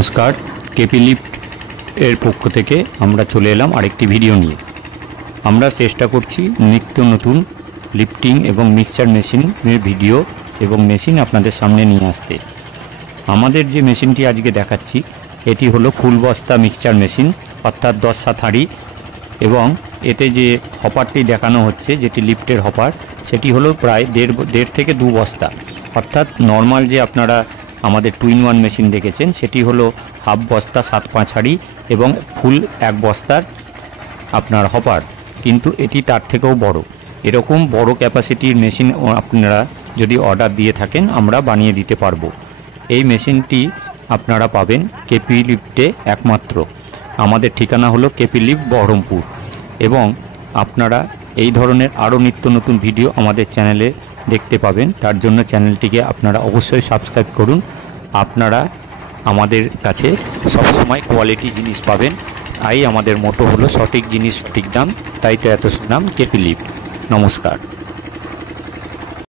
নমস্কার, KP lift এর পক্ষ থেকে আমরা চলে এলাম আরেকটি ভিডিও নিয়ে। আমরা চেষ্টা করছি নিত্য নতুন লিফটিং এবং মিক্সচার মেশিনের ভিডিও এবং মেশিন আপনাদের সামনে নিয়ে আসতে। আমাদের যে মেশিনটি আজকে দেখাচ্ছি এটি হলো ফুল বস্তা মিক্সচার মেশিন, অর্থাৎ 10 হাঁড়ি, এবং এতে যে হপারটি দেখানো হচ্ছে যেটি লিফটের হপার সেটি হলো প্রায় দেড় থেকে 2 বস্তা। অর্থাৎ নর্মাল যে আপনারা আমাদের 2-in-1 মেশিন দেখেছেন সেটি হলো হাফ বস্তা 7-5 হাঁড়ি এবং ফুল 1 বস্তার আপনার হপার, কিন্তু এটি তার থেকেও বড়। এরকম বড় ক্যাপাসিটির মেশিন আপনারা যদি অর্ডার দিয়ে থাকেন আমরা বানিয়ে দিতে পারবো। এই মেশিনটি আপনারা পাবেন কেপি লিফটে একমাত্র। আমাদের ঠিকানা হলো কেপি লিফট বহরমপুর, এবং আপনারা এই ধরনের আরও নিত্য নতুন ভিডিও আমাদের চ্যানেলে দেখতে পাবেন। তার জন্য চ্যানেলটিকে আপনারা অবশ্যই সাবস্ক্রাইব করুন। আপনারা আমাদের কাছে সবসময় কোয়ালিটি জিনিস পাবেন, তাই আমাদের মোটো হলো সঠিক জিনিস সঠিক দাম, তাই তো এত সুনাম কেপি লিফট। নমস্কার।